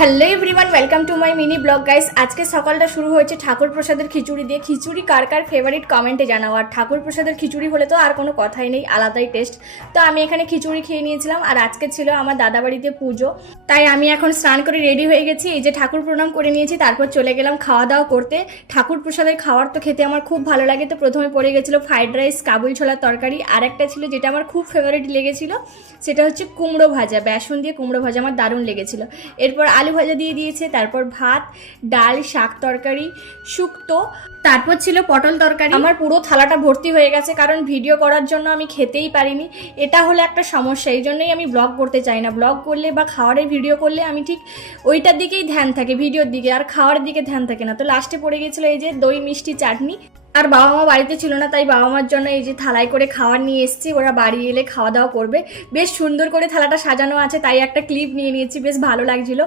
Hello everyone, welcome to my mini blog guys. আজকে সকালটা শুরু হয়েছে ঠাকুর প্রসাদের খিচুড়ি দিয়ে। খিচুড়ি কার কার ফেভারিট কমেন্টে জানাও। আর ঠাকুর প্রসাদের খিচুড়ি হলে তো আর কোনো কথাই নেই, আলাদাই টেস্ট। তো আমি এখানে খিচুড়ি খেয়ে নিয়েছিলাম। আর আজকে ছিল আমার দাদা বাড়িতে পুজো, তাই আমি এখন স্নান করে রেডি হয়ে গেছি। এই যে ঠাকুর প্রণাম করে নিয়েছি, তারপর চলে গেলাম খাওয়া দাওয়া করতে। ঠাকুর প্রসাদের খাওয়ার তো খেতে আমার খুব ভালো লাগে। তো প্রথমে পড়ে গেছিলো ফ্রাইড রাইস, কাবুল ছোলার তরকারি, আর একটা ছিল যেটা আমার খুব ফেভারিট লেগেছিল, সেটা হচ্ছে কুমড়ো ভাজা। বেসন দিয়ে কুমড়ো ভাজা আমার দারুণ লেগেছিল। এরপর আলু ভাজা দিয়ে দিয়েছে, তারপর ভাত, ডাল, শাক তরকারি, শুক্তো, তারপর ছিল পটল তরকারি। আমার পুরো থালাটা ভর্তি হয়ে গেছে, কারণ ভিডিও করার জন্য আমি খেতেই পারিনি। এটা হলো একটা সমস্যা, এই জন্যই আমি ব্লগ করতে চাই না। ব্লগ করলে বা খাওয়ারের ভিডিও করলে আমি ঠিক ওইটার দিকেই ধ্যান থাকে, ভিডিওর দিকে, আর খাওয়ারের দিকে ধ্যান থাকে না। তো লাস্টে পড়ে গেছিলো এই যে দই মিষ্টি চাটনি। আর বাবা মা বাড়িতে ছিল না, তাই বাবা মার জন্য এই যে থালায় করে খাবার নিয়ে এসেছি। ওরা বাড়ি এলে খাওয়া দাওয়া করবে। বেশ সুন্দর করে থালাটা সাজানো আছে, তাই একটা ক্লিপ নিয়ে নিয়েছি, বেশ ভালো লাগছিল।